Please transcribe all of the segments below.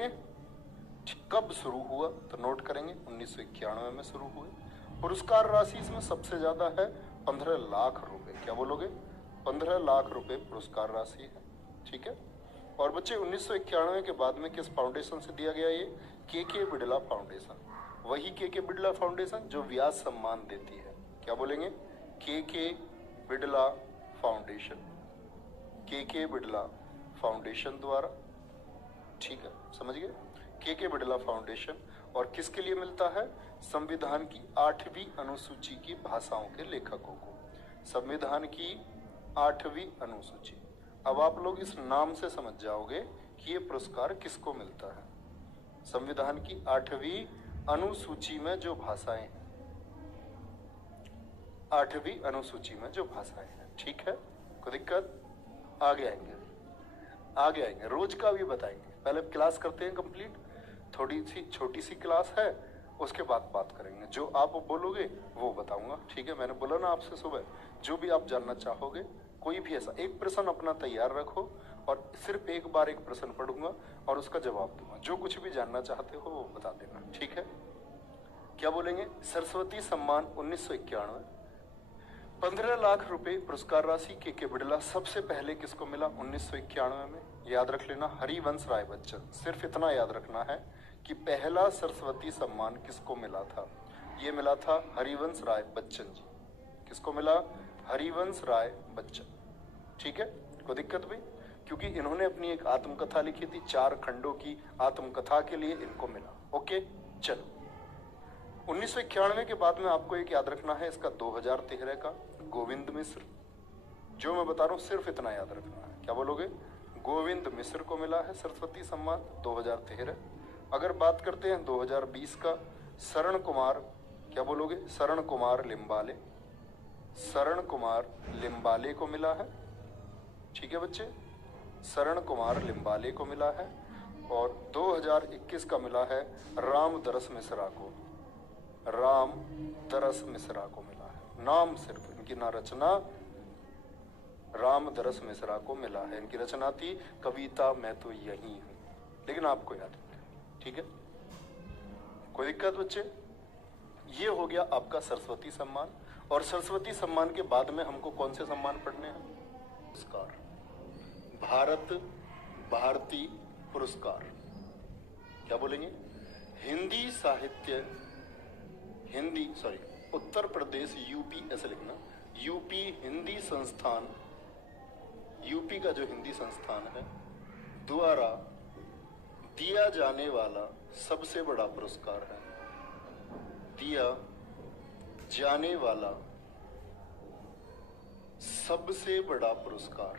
करेंगे कब शुरू हुआ, तो नोट करेंगे 1991 में शुरू हुए। पुरस्कार राशि इसमें सबसे ज्यादा है 15 लाख रुपए। क्या बोलोगे? 15 लाख रुपए पुरस्कार राशि है। ठीक है। और बच्चे 1991 के बाद में किस फाउंडेशन से दिया गया? ये के बिड़ला फाउंडेशन। वही के बिड़ला फाउंडेशन जो व्यास सम्मान देती है। क्या बोलेंगे? के बिड़ला फाउंडेशन, के बिड़ला फाउंडेशन द्वारा। ठीक है, समझ गए? के बिड़ला फाउंडेशन। और किसके लिए मिलता है? संविधान की 8वीं अनुसूची की भाषाओं के लेखकों को। संविधान की 8वीं अनुसूची। अब आप लोग इस नाम से समझ जाओगे कि ये पुरस्कार किसको मिलता है। संविधान की 8वीं अनुसूची में जो भाषाएं हैं, 8वीं अनुसूची में जो भाषाएं हैं। ठीक है, कोई दिक्कत? आगे आएंगे, रोज का भी बताएंगे। पहले क्लास करते हैं कंप्लीट, थोड़ी सी छोटी सी क्लास है, उसके बाद बात करेंगे। जो आप बोलोगे वो बताऊंगा। ठीक है, मैंने बोला ना आपसे सुबह, जो भी आप जानना चाहोगे, कोई भी ऐसा एक प्रश्न अपना तैयार रखो और सिर्फ एक बार एक प्रश्न पढ़ूंगा और उसका जवाब दूंगा। जो कुछ भी जानना चाहते हो वो बता देना। ठीक है, क्या बोलेंगे? सरस्वती सम्मान 1991, 15 लाख रुपए पुरस्कार राशि के बिड़ला। सबसे पहले किसको मिला 1991 में? याद रख लेना, हरिवंश राय बच्चन। सिर्फ इतना याद रखना है कि पहला सरस्वती सम्मान किसको मिला था? ये मिला था हरिवंश राय बच्चन जी। किसको मिला? हरिवंश राय बच्चन। ठीक है, कोई दिक्कत भी? क्योंकि इन्होंने अपनी एक आत्मकथा लिखी थी, 4 खंडों की आत्मकथा के लिए इनको मिला। ओके, चलो 1991 के बाद में आपको एक याद रखना है इसका 2013 का गोविंद मिश्र। जो मैं बता रहा हूं सिर्फ इतना याद रखना है। क्या बोलोगे? गोविंद मिश्र को मिला है सरस्वती सम्मान 2013। अगर बात करते हैं 2020 का, शरण कुमार। क्या बोलोगे? शरण कुमार लिम्बाले। शरण कुमार लिम्बाले को मिला है। ठीक है बच्चे, शरण कुमार लिम्बाले को मिला है। और 2021 का मिला है राम दरस मिश्रा को। राम दरस मिश्रा को मिला है। नाम सिर्फ, इनकी ना रचना, राम दरस मिश्रा को मिला है। इनकी रचना थी कविता मैं तो यही हूं, लेकिन आपको याद है। ठीक है, कोई दिक्कत बच्चे? ये हो गया आपका सरस्वती सम्मान। और सरस्वती सम्मान के बाद में हमको कौन से सम्मान पढ़ने हैं? पुरस्कार, भारत भारती पुरस्कार। क्या बोलेंगे? हिंदी साहित्य, उत्तर प्रदेश यूपी, ऐसे लिखना, यूपी हिंदी संस्थान, यूपी का जो हिंदी संस्थान है द्वारा दिया जाने वाला सबसे बड़ा पुरस्कार है। दिया जाने वाला सबसे बड़ा पुरस्कार,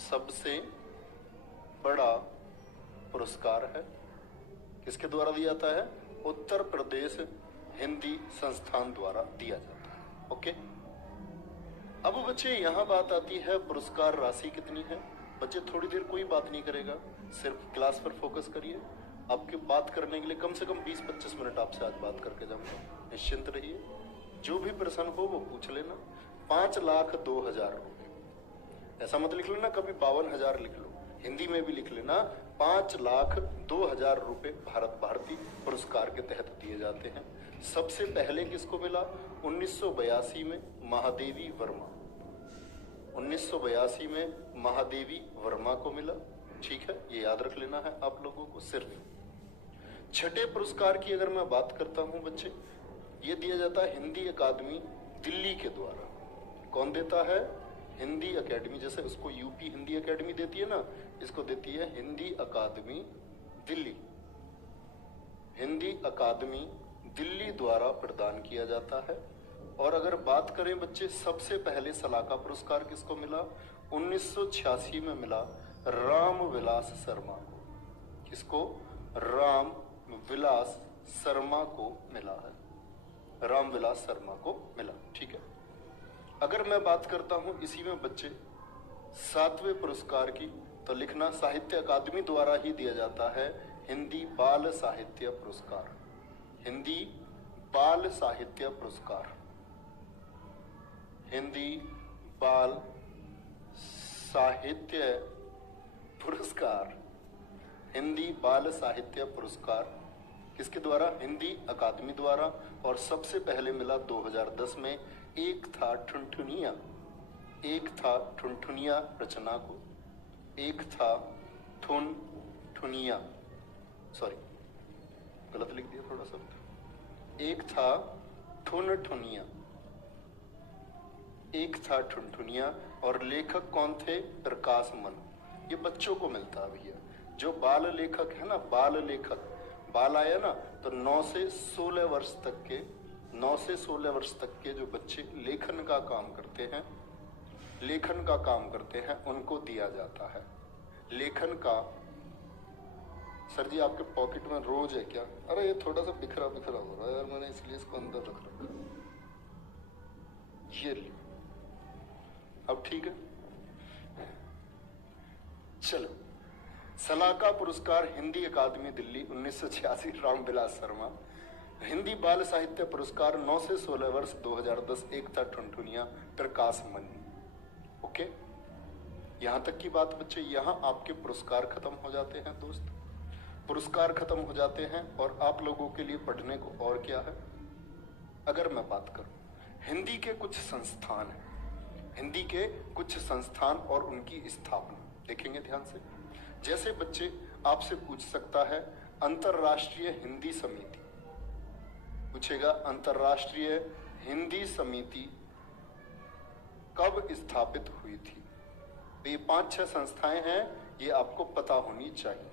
सबसे बड़ा पुरस्कार है। किसके द्वारा दिया जाता है? उत्तर प्रदेश हिंदी संस्थान द्वारा दिया जाता है। ओके, अब बच्चे यहां बात आती है पुरस्कार राशि कितनी है। बच्चे थोड़ी देर कोई बात नहीं करेगा, सिर्फ क्लास पर फोकस करिए। आपके बात करने के लिए कम से कम 20-25 मिनट आपसे आज बात करके जाऊंगा, निश्चिंत रहिए। जो भी प्रश्न हो वो पूछ लेना। 5,02,000 रुपए, ऐसा मत लिख लेना कभी 52,000 लिख लो, हिंदी में भी लिख लेना। 5,02,000 रुपए भारत भारती पुरस्कार के तहत दिए जाते हैं। सबसे पहले किसको मिला? 1982 में महादेवी वर्मा। 1982 में महादेवी वर्मा को मिला। ठीक है, ये याद रख लेना है आप लोगों को। सिर्फ छठे पुरस्कार की अगर मैं बात करता हूं बच्चे, ये दिया जाता है हिंदी अकादमी दिल्ली के द्वारा। कौन देता है? हिंदी अकेडमी। जैसे उसको यूपी हिंदी अकेडमी देती है ना, इसको देती है हिंदी अकादमी दिल्ली। हिंदी अकादमी दिल्ली द्वारा प्रदान किया जाता है। और अगर बात करें बच्चे, सबसे पहले सलाका पुरस्कार किसको मिला? 1986 में मिला राम विलास शर्मा को। किसको? राम विलास शर्मा को मिला है। राम विलास शर्मा को मिला। ठीक है, अगर मैं बात करता हूं इसी में बच्चे 7वें पुरस्कार की, तो लिखना साहित्य अकादमी द्वारा ही दिया जाता है हिंदी बाल साहित्य पुरस्कार। हिंदी बाल साहित्य पुरस्कार, हिंदी बाल साहित्य पुरस्कार। हिंदी बाल साहित्य पुरस्कार किसके द्वारा? हिंदी अकादमी द्वारा। और सबसे पहले मिला 2010 में। एक था ठुनठुनिया रचना को, एक था ठुनठुनिया, सॉरी गलत लिख दिया थोड़ा सा, एक था ठुनठुनिया, एक था ठुनठुनिया। और लेखक कौन थे? प्रकाश मन। ये बच्चों को मिलता है भैया, जो बाल लेखक है ना, बाल लेखक, बाल आया ना तो 9 से 16 वर्ष तक के, 9 से 16 वर्ष तक के जो बच्चे लेखन का काम करते हैं, लेखन का काम करते हैं, उनको दिया जाता है लेखन का। सर जी आपके पॉकेट में रोज है क्या? अरे ये थोड़ा सा बिखरा बिखरा हो रहा है यार, मैंने इसलिए इसको अंदर रख रखा। ये लो, अब ठीक है। चलो, सलाका पुरस्कार हिंदी अकादमी दिल्ली 1986 रामविलास शर्मा। हिंदी बाल साहित्य पुरस्कार 9 से 16 वर्ष 2010 एक था ठुनठुनिया प्रकाश मन। ओके, यहां तक की बात बच्चे। यहां आपके पुरस्कार खत्म हो जाते हैं दोस्त, पुरस्कार खत्म हो जाते हैं। और आप लोगों के लिए पढ़ने को और क्या है? अगर मैं बात करूं हिंदी के कुछ संस्थान हैं, हिंदी के कुछ संस्थान और उनकी स्थापना देखेंगे ध्यान से। जैसे बच्चे आपसे पूछ सकता है अंतरराष्ट्रीय हिंदी समिति, पूछेगा अंतरराष्ट्रीय हिंदी समिति कब स्थापित हुई थी? तो ये 5-6 संस्थाएं हैं, ये आपको पता होनी चाहिए।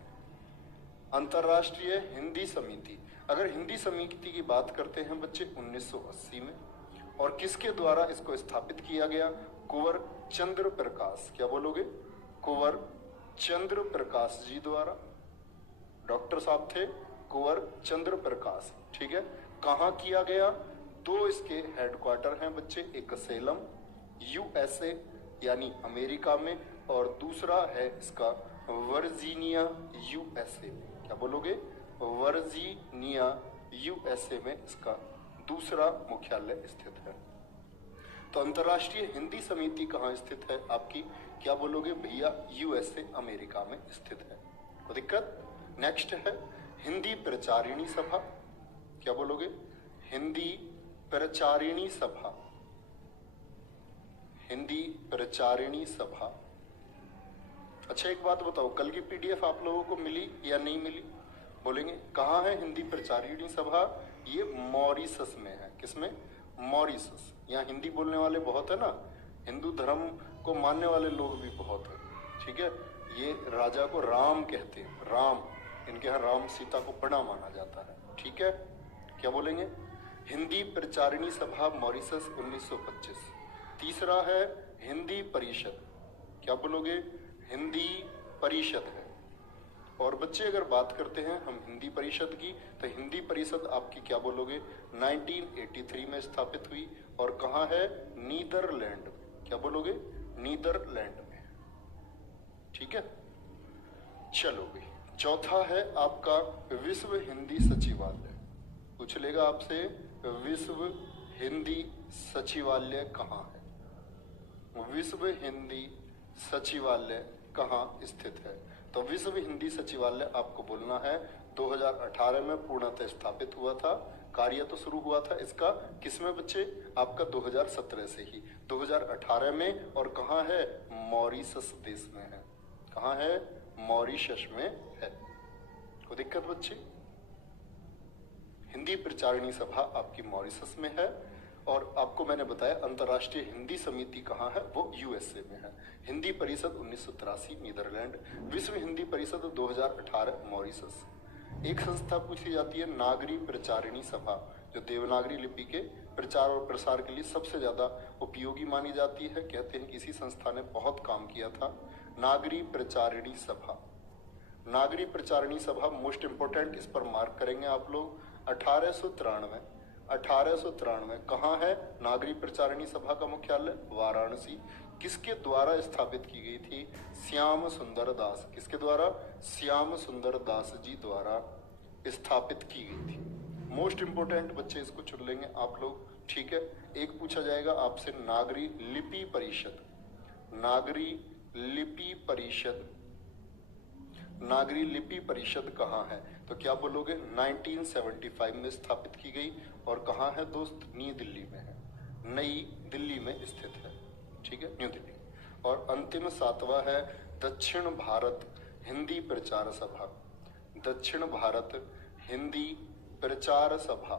अंतरराष्ट्रीय हिंदी समिति, अगर हिंदी समिति की बात करते हैं बच्चे 1980 में। और किसके द्वारा इसको स्थापित किया गया? कुंवर चंद्र प्रकाश, क्या बोलोगे? कुंवर चंद्र प्रकाश जी द्वारा। डॉक्टर साहब थे कुंवर चंद्र प्रकाश, ठीक है। कहाँ किया गया? 2 इसके हेडक्वार्टर हैं बच्चे, एक सेलम यूएसए यानी अमेरिका में, और दूसरा है इसका वर्जीनिया यूएसए में। क्या बोलोगे? वर्जीनिया यूएसए में इसका दूसरा मुख्यालय स्थित है। तो अंतरराष्ट्रीय हिंदी समिति कहाँ स्थित है आपकी? क्या बोलोगे भैया? यूएसए अमेरिका में स्थित है। कोई दिक्कत? नेक्स्ट है हिंदी प्रचारिणी सभा, क्या बोलोगे? हिंदी प्रचारिणी सभा, हिंदी प्रचारिणी सभा। अच्छा एक बात बताओ, कल की पीडीएफ आप लोगों को मिली या नहीं मिली? बोलेंगे कहाँ है हिंदी प्रचारिणी सभा? ये मॉरिशस में है। किसमें? मॉरिशस। यहाँ हिंदी बोलने वाले बहुत है ना, हिंदू धर्म को मानने वाले लोग भी बहुत है, ठीक है। ये राजा को राम कहते हैं, राम, इनके यहाँ राम सीता को बड़ा माना जाता है, ठीक है। क्या बोलेंगे? हिंदी प्रचारिणी सभा मॉरिशस 1925। तीसरा है हिंदी परिषद, क्या बोलोगे? हिंदी परिषद है। और बच्चे अगर बात करते हैं हम हिंदी परिषद की, तो हिंदी परिषद आपकी क्या बोलोगे? 1983 में स्थापित हुई। और कहाँ है? नीदरलैंड में। क्या बोलोगे? नीदरलैंड में, ठीक है। चलो भाई, चौथा है आपका विश्व हिंदी सचिवालय। पूछ लेगा आपसे विश्व हिंदी सचिवालय कहाँ है? विश्व हिंदी सचिवालय कहाँ स्थित है? तो विश्व हिंदी सचिवालय आपको बोलना है 2018 में पूर्णतः स्थापित हुआ था। कार्य तो शुरू हुआ था इसका किसमें बच्चे? आपका 2017 से ही, 2018 में। और कहाँ है? मॉरिशस देश में है। कहाँ है? मॉरिशस में है। कोई दिक्कत बच्चे? हिंदी प्रचारिणी सभा आपकी मॉरिशस में है। और आपको मैंने बताया अंतर्राष्ट्रीय हिंदी समिति कहाँ है? वो यूएसए में है। हिंदी परिषद 1983 नीदरलैंड, विश्व हिंदी परिषद 2018 मॉरिशस। एक संस्था पूछी जाती है नागरी प्रचारिणी सभा, जो देवनागरी लिपि के प्रचार और प्रसार के लिए सबसे ज्यादा उपयोगी मानी जाती है। कहते हैं कि इसी संस्था ने बहुत काम किया था। नागरी प्रचारिणी सभा, नागरी प्रचारिणी सभा मोस्ट इंपोर्टेंट, इस पर मार्क करेंगे आप लोग। 1893 कहाँ है नागरी प्रचारिणी सभा का मुख्यालय? वाराणसी। किसके द्वारा स्थापित की गई थी? श्याम सुंदर दास। किसके द्वारा? श्याम सुंदर दास जी द्वारा स्थापित की गई थी। मोस्ट इंपोर्टेंट बच्चे इसको चुन लेंगे आप लोग, ठीक है। एक पूछा जाएगा आपसे नागरी लिपि परिषद, नागरी लिपि परिषद, नागरी लिपि परिषद कहाँ है? तो क्या बोलोगे? 1975 में स्थापित की गई। और कहाँ है दोस्त? नई दिल्ली में है, नई दिल्ली में स्थित है। ठीक है, न्यू दिल्ली। और अंतिम 7वां है दक्षिण भारत हिंदी प्रचार सभा। दक्षिण भारत हिंदी प्रचार सभा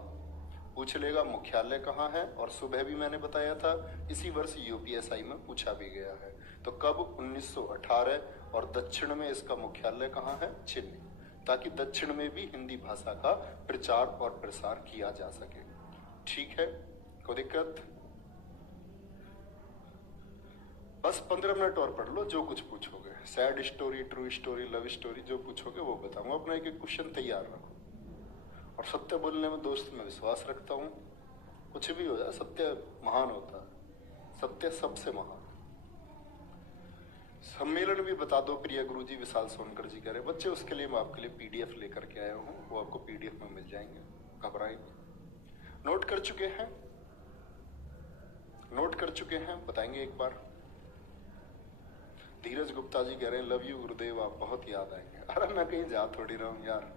पूछ लेगा मुख्यालय कहाँ है। और सुबह भी मैंने बताया था, इसी वर्ष यूपीएसआई में पूछा भी गया है। तो कब? 1918। और दक्षिण में इसका मुख्यालय कहाँ है? चेन्नई, ताकि दक्षिण में भी हिंदी भाषा का प्रचार और प्रसार किया जा सके। ठीक है, कोई दिक्कत? बस 15 मिनट और पढ़ लो, जो कुछ पूछोगे, sad story, true story, love story, जो पूछोगे वो बताऊंगा। अपना एक एक क्वेश्चन तैयार रखो। और सत्य बोलने में दोस्त मैं विश्वास रखता हूँ। कुछ भी हो जाए, सत्य महान होता है, सत्य सबसे महान। सम्मेलन भी बता दो प्रिय गुरुजी, विशाल सोनकर जी कह रहे बच्चे, उसके लिए मैं आपके लिए पीडीएफ लेकर के आया हूँ, वो आपको पीडीएफ में मिल जाएंगे, घबराएंगे। नोट कर चुके हैं? नोट कर चुके हैं? बताएंगे एक बार। धीरज गुप्ता जी कह रहे हैं लव यू गुरुदेव, आप बहुत याद आएंगे। अरे मैं कहीं जा थोड़ी रहा हूं यार।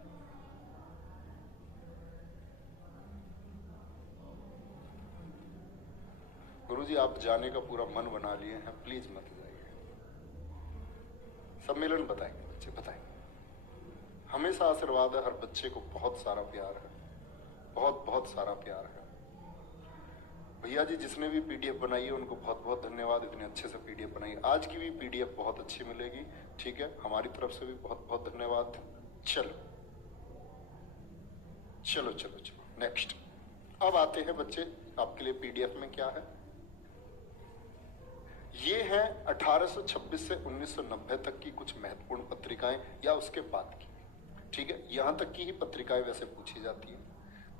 गुरुजी आप जाने का पूरा मन बना लिए हैं, प्लीज मत जाइए। सम्मेलन बताएंगे बच्चे, बताएंगे। हमेशा आशीर्वाद है, हर बच्चे को बहुत सारा प्यार है, बहुत बहुत सारा प्यार है। भैया जी जिसने भी पीडीएफ बनाई है उनको बहुत बहुत धन्यवाद, इतने अच्छे से पीडीएफ बनाई। आज की भी पीडीएफ बहुत अच्छी मिलेगी। ठीक है, हमारी तरफ से भी बहुत बहुत धन्यवाद। चलो चलो चलो चलो नेक्स्ट। अब आते हैं बच्चे, आपके लिए पीडीएफ में क्या है। ये है 1826 से 1990 तक की कुछ महत्वपूर्ण पत्रिकाएं या उसके बाद की। ठीक है, यहां तक की ही पत्रिकाएं वैसे पूछी जाती है।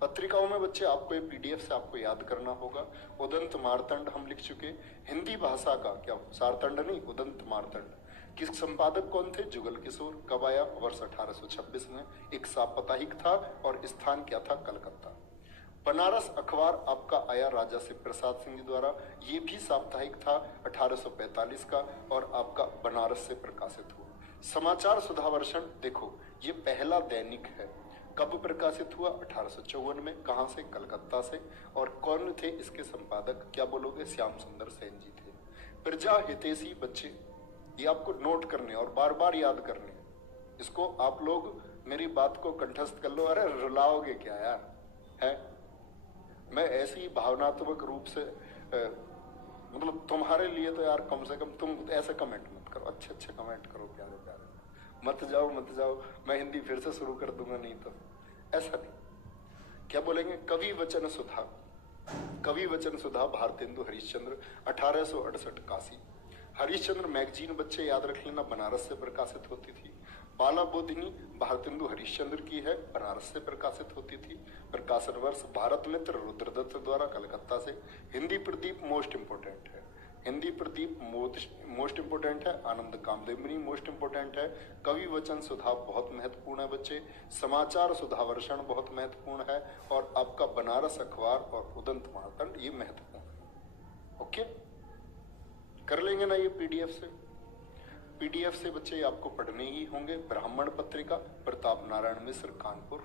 पत्रिकाओं में बच्चे आपको ये पीडीएफ से आपको याद करना होगा। उदंत मार्तंड हम लिख चुके। हिंदी भाषा का क्या, सारतंड नहीं, उदंत मार्तंड। किस संपादक कौन थे? जुगल किशोर। कब आया? वर्ष 1826 में। एक साप्ताहिक था और स्थान क्या था? कलकत्ता। बनारस अखबार आपका आया राजा शिव प्रसाद सिंह जी द्वारा, ये भी साप्ताहिक था 1845 का और आपका बनारस से प्रकाशित हुआ। समाचार सुधावर्षण देखो, ये पहला दैनिक है। कब प्रकाशित हुआ? 1854 में। कहां से? कलकत्ता से। और कौन थे इसके संपादक? क्या बोलोगे? श्याम सुंदर सेन जी थे। प्रजा हितैषी बच्चे, ये आपको नोट करने और बार बार याद करने। इसको आप लोग मेरी बात को कंठस्थ कर लो। अरे रुलाओगे क्या यार, है? मैं ऐसी भावनात्मक रूप से मतलब तुम्हारे लिए तो यार कम से कम तुम ऐसे कमेंट मत करो, अच्छे अच्छे कमेंट करो, प्यारे प्यारे। मत जाओ मत जाओ, मैं हिंदी फिर से शुरू कर दूंगा, नहीं तो ऐसा नहीं। क्या बोलेंगे? कवि वचन सुधा। कवि वचन सुधा भारतेंदु हरिश्चंद्र, 1868 काशी। हरिश्चंद्र मैगजीन बच्चे याद रख लेना, बनारस से प्रकाशित होती थी। बाला बोधिनी भारतेंदु हरिश्चंद्र की है, बनारस से प्रकाशित होती थी। प्रकाशन वर्ष भारत मित्र रुद्रदत्त द्वारा, कलकत्ता से। हिंदी प्रदीप मोस्ट इंपोर्टेंट है, हिंदी प्रदीप मोस्ट इंपोर्टेंट है। आनंद कामदेवनी मोस्ट इंपोर्टेंट है। कवि वचन सुधा बहुत महत्वपूर्ण है बच्चे। समाचार सुधावर्षण बहुत महत्वपूर्ण है। और आपका बनारस अखबार और उदंत मार्तंड ये महत्वपूर्ण है। ओके, कर लेंगे ना ये पीडीएफ से? पीडीएफ से बच्चे आपको पढ़ने ही होंगे। ब्राह्मण पत्रिका प्रताप नारायण मिश्र, कानपुर।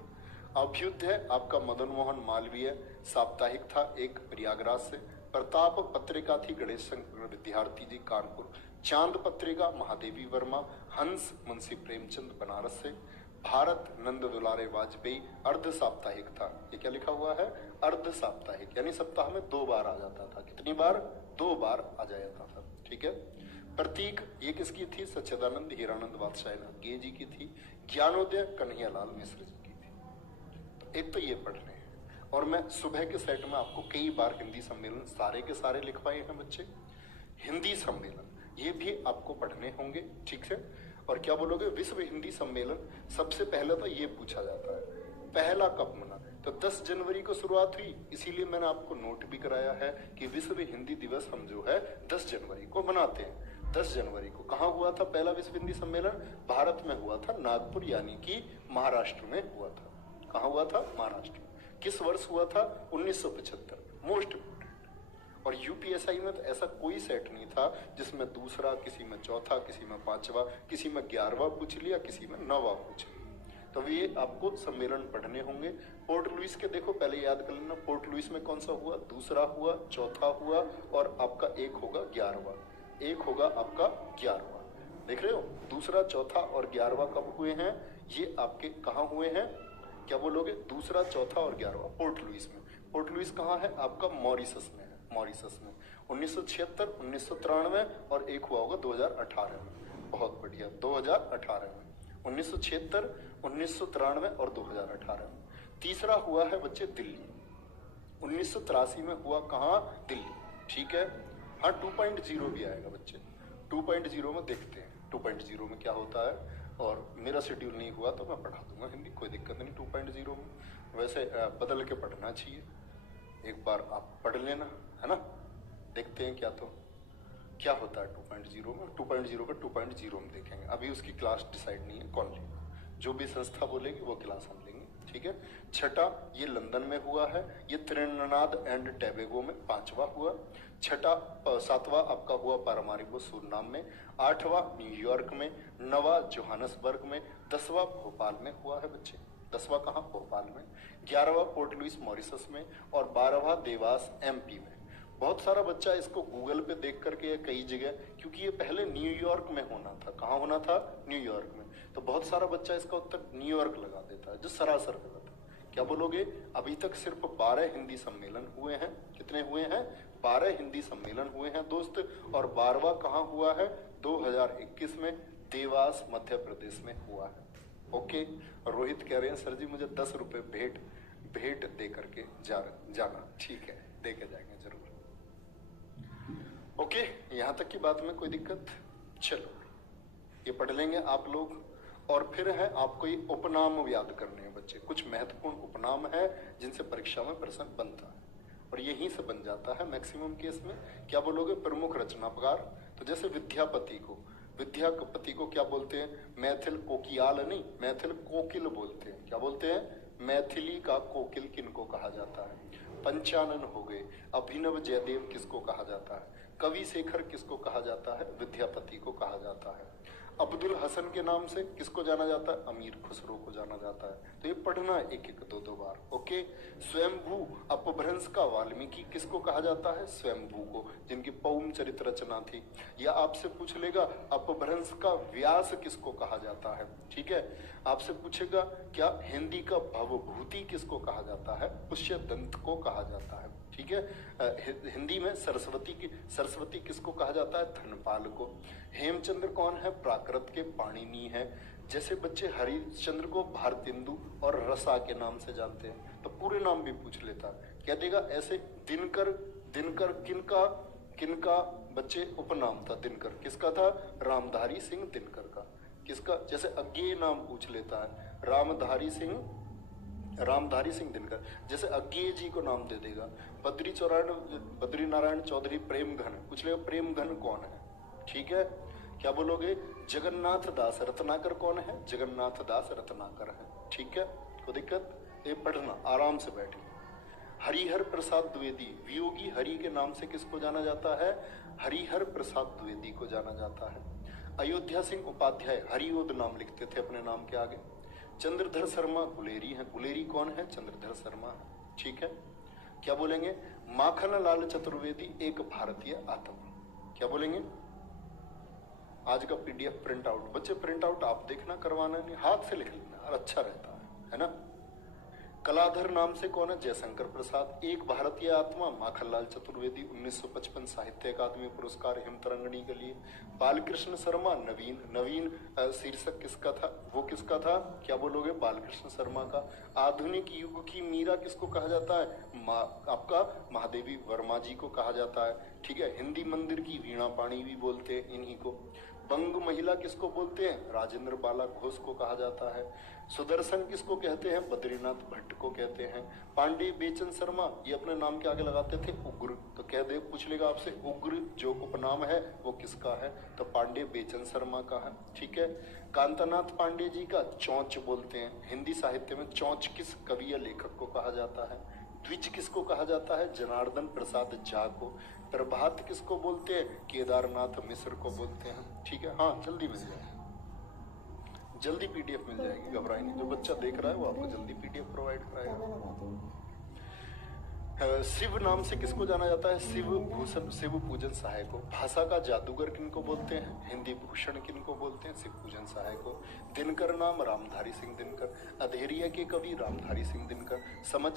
अभ्युदय आपका मदन मोहन मालवीय, साप्ताहिक था, एक प्रयागराज से। प्रताप पत्रिका थी गणेश शंकर विद्यार्थी जी, कानपुर। चांद पत्रिका महादेवी वर्मा। हंस मुंशी प्रेमचंद, बनारस से। भारत नंद दुलारे वाजपेयी, अर्ध साप्ताहिक था। ये क्या लिखा हुआ है? अर्ध साप्ताहिक, यानी सप्ताह में 2 बार आ जाता था। कितनी बार? 2 बार आ जाता था। ठीक है। प्रतीक ये किसकी थी? सच्चिदानंद हीरानंद बादशाह गे जी की थी। ज्ञानोदय कन्हैयालाल मिश्र जी की थी। तो एक तो ये पढ़ रहे हैं। और मैं सुबह के सेट में आपको कई बार हिंदी सम्मेलन सारे के सारे लिखवाए हैं बच्चे। हिंदी सम्मेलन ये भी आपको पढ़ने होंगे, ठीक है। और क्या बोलोगे? विश्व हिंदी सम्मेलन सबसे पहले तो ये पूछा जाता है, पहला कब मना? तो 10 जनवरी को शुरुआत हुई, इसीलिए मैंने आपको नोट भी कराया है कि विश्व हिंदी दिवस हम जो है 10 जनवरी को मनाते हैं। 10 जनवरी को कहाँ हुआ था पहला विश्व हिंदी सम्मेलन? भारत में हुआ था, नागपुर यानी कि महाराष्ट्र में हुआ था। कहाँ हुआ था? महाराष्ट्र। किस वर्ष हुआ था? 1975। मोस्ट इम्पोर्टेंट, और यूपीएसआई में तो ऐसा कोई सेट नहीं था जिसमें दूसरा, किसी में चौथा, किसी में पांचवा, किसी में 11वां पूछ लिया, किसी में 9वां पूछ लिया। तो ये आपको सम्मेलन पढ़ने होंगे। पोर्ट लुइस के देखो पहले याद कर लेना, पोर्ट लुइस में कौन सा हुआ, दूसरा हुआ, चौथा हुआ और आपका एक होगा 11वां, एक होगा आपका 11वां। देख रहे हो, दूसरा, चौथा और 11वां कब हुए हैं, ये आपके कहाँ हुए हैं, क्या बोलोगे, दूसरा, चौथा और 11वां पोर्ट लुइस में। पोर्ट लुइस कहाँ है आपका, मॉरिशस में है, मॉरिशस में 1976, 1993 और एक हुआ होगा 2018 में। बहुत बढ़िया, 2018 में, 1976, 1993 और 2018 में। तीसरा हुआ है बच्चे दिल्ली, 1983 में हुआ कहाँ, दिल्ली, ठीक है। हाँ 2.0 भी आएगा बच्चे, 2.0 में देखते हैं 2.0 में क्या होता है, और मेरा शेड्यूल नहीं हुआ तो मैं पढ़ा दूंगा हिंदी, कोई दिक्कत नहीं। 2.0 में वैसे बदल के पढ़ना चाहिए, एक बार आप पढ़ लेना, है ना। देखते हैं क्या होता है 2.0 में। 2.0 का 2.0 में देखेंगे, अभी उसकी क्लास डिसाइड नहीं है कौन लेगा, जो भी संस्था बोलेगी वो क्लास हम लेंगे, ठीक है। छठा ये लंदन में हुआ है, ये त्रिनिदाद एंड टोबैगो में 5वां हुआ। छठा 7वां आपका हुआ पारामारिबो सूरनाम में, 8वां न्यूयॉर्क में, 9वां जोहानसबर्ग में, 10वां भोपाल में हुआ है बच्चे, 10वां कहाँ, भोपाल में, 11वां पोर्ट लुइस मॉरिशस में और 12वां देवास एमपी में। बहुत सारा बच्चा इसको गूगल पे देख करके कई जगह, क्योंकि ये पहले न्यूयॉर्क में होना था, कहाँ होना था, न्यूयॉर्क में, तो बहुत सारा बच्चा इसका उत्तर न्यूयॉर्क लगा देता है, जो सरासर गलत है। क्या बोलोगे, अभी तक सिर्फ 12 हिंदी सम्मेलन हुए हैं, कितने हुए हैं, 12 हिंदी सम्मेलन हुए हैं दोस्त, और 12वां कहाँ हुआ है, 2021 में देवास मध्य प्रदेश में हुआ है। ओके, रोहित कह रहे हैं सर जी मुझे 10 रुपए भेंट दे करके जाना, ठीक है, दे के जाएंगे जरूर। ओके, यहां तक की बात में कोई दिक्कत, चलो ये पढ़ लेंगे आप लोग। और फिर है आपको ये उपनाम याद करने हैं बच्चे, कुछ महत्वपूर्ण उपनाम है जिनसे परीक्षा में प्रश्न बनता है, और यहीं से बन जाता है मैक्सिमम केस में। क्या बोलोगे, प्रमुख रचनाकार, तो जैसे विद्यापति को क्या बोलते हैं, मैथिल कोकियाल नहीं, मैथिल कोकिल बोलते हैं। क्या बोलते हैं, मैथिली का कोकिल किनको कहा जाता है। पंचानन हो गए, अभिनव जयदेव किसको कहा जाता है, कवि शेखर किसको कहा जाता है, विद्यापति को कहा जाता है। अब्दुल हसन के नाम से किसको जाना जाता है, अमीर खुसरो को जाना जाता है। तो ये पढ़ना एक एक दो बार। ओके, स्वयंभू अपभ्रंश का वाल्मीकि किसको कहा जाता है, स्वयंभू को, जिनकी पौम चरित रचना थी। या आपसे पूछ लेगा अपभ्रंश का व्यास किसको कहा जाता है, ठीक है। आपसे पूछेगा क्या हिंदी का भवभूति किसको कहा जाता है, पुष्य दंत को कहा जाता है, ठीक है। हिंदी में सरस्वती किसको कहा जाता है, धनपाल को। हेमचंद्र कौन है, प्राकृत के पाणिनि है। जैसे बच्चे हरिश्चंद्र को भारतेंदु और रसा के नाम से जानते हैं, तो पूरे नाम भी पूछ लेता है, क्या देगा। ऐसे दिनकर किनका बच्चे उपनाम था, दिनकर किसका था, रामधारी सिंह दिनकर का। किसका, जैसे अज्ञेय नाम पूछ लेता है, रामधारी सिंह दिनकर, जैसे अज्ञेय जी को नाम दे देगा। बद्री नारायण चौधरी प्रेमघन पूछ लेगा, प्रेमघन कौन है, ठीक है। क्या बोलोगे, जगन्नाथ दास रत्नाकर कौन है, जगन्नाथ दास रत्नाकर है, ठीक है, कोई दिक्कत, ये पढ़ना आराम से बैठे। हरिहर प्रसाद द्विवेदी, वियोगी हरि के नाम से किसको जाना जाता है, हरिहर प्रसाद द्विवेदी को जाना जाता है। अयोध्या सिंह उपाध्याय हरिओद नाम लिखते थे अपने नाम के आगे। चंद्रधर शर्मा गुलेरी है, गुलेरी कौन है, चंद्रधर शर्मा है, ठीक है। क्या बोलेंगे, माखन लाल चतुर्वेदी एक भारतीय आत्मा। क्या बोलेंगे, आज का पीडीएफ प्रिंट आउट, बच्चे प्रिंट आउट आप देखना, करवाना नहीं, हाथ से लिख लेना, अच्छा रहता है ना। कलाधर नाम से कौन है, जयशंकर प्रसाद एक भारतीय आत्मा। माखनलाल चतुर्वेदी 1955 साहित्य अकादमी पुरस्कार हेमतरंगिणी के लिए। बालकृष्ण शर्मा नवीन शीर्षक किसका था, वो किसका था, क्या बोलोगे, बालकृष्ण शर्मा का। आधुनिक युग की मीरा किसको कहा जाता है, आपका महादेवी वर्मा जी को कहा जाता है, ठीक है। हिंदी मंदिर की वीणा पाणी भी बोलते हैं इन्हीं को। बंग महिला किसको बोलते हैं, राजेंद्र बाला घोष को कहा जाता है। सुदर्शन किसको कहते हैं, बद्रीनाथ भट्ट को कहते हैं। पांडे बेचन शर्मा, ये अपने नाम के आगे लगाते थे उग्र, तो कह दे, पूछ लेगा आपसे उग्र जो उपनाम है वो किसका है, तो पांडे बेचन शर्मा का है, ठीक है। कांतानाथ पांडे जी का चौंच बोलते हैं। हिंदी साहित्य में चौंच किस कवि या लेखक को कहा जाता है। द्विज किसको कहा जाता है, जनार्दन प्रसाद झा को। प्रभात किसको बोलते हैं? केदारनाथ मिश्र को बोलते हैं। ठीक है, हाँ जल्दी मिल जाएगी, जल्दी पीडीएफ मिल जाएगी, घबराए नहीं। जो बच्चा देख रहा है वो आपको जल्दी पीडीएफ प्रोवाइड कराएगा। शिव नाम से किसको जाना जाता है? शिव भूषण, शिव पूजन सहाय को। भाषा का जादूगर किनको बोलते हैं? हिंदी भूषण किनको बोलते हैं? शिव पूजन सहाय को। दिनकर नाम रामधारी सिंह दिनकर। अधेरिया के कवि रामधारी सिंह दिनकर। समय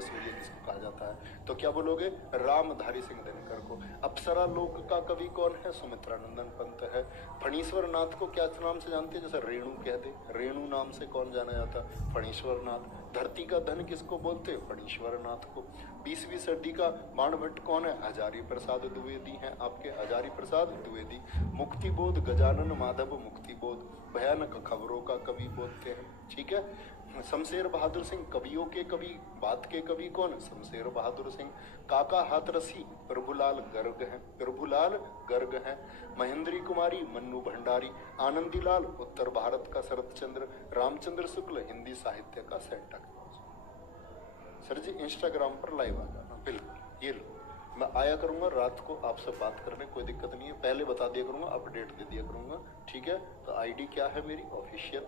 सूर्य किसको कहा जाता है? तो क्या बोलोगे? रामधारी सिंह दिनकर को। अप्सरा लोक का कवि कौन है? सुमित्रानंदन पंत है। फणीश्वर नाथ को क्या नाम से जानते हैं? जैसे रेणु कह दे, रेणु नाम से कौन जाना जाता? फणीश्वर नाथ। धरती का धन किसको बोलते हैं? फणीश्वर नाथ को। 20वीं सदी का बाणभट्ट कौन है? हजारी प्रसाद द्विवेदी हैं आपके, हजारी प्रसाद द्विवेदी। मुक्तिबोध गजानन माधव मुक्तिबोध, भयानक खबरों का कवि बोलते हैं। ठीक है। शमशेर बहादुर सिंह, कवियों के कवि, बात के कवि कौन? शमशेर बहादुर सिंह। काका हाथरसी प्रभुलाल गर्ग हैं, प्रभुलाल गर्ग हैं। महेंद्री कुमारी मन्नू भंडारी। आनंदीलाल उत्तर भारत का शरत चंद्र। रामचंद्र शुक्ल हिंदी साहित्य का सेंटा क्लॉज। सर जी इंस्टाग्राम पर लाइव आ जाना, बिल्कुल। ये लो, मैं आया करूंगा रात को आपसे बात करने, कोई दिक्कत नहीं है। पहले बता दिया करूंगा, अपडेट दे दिया करूंगा। ठीक है, तो आईडी क्या है मेरी? ऑफिशियल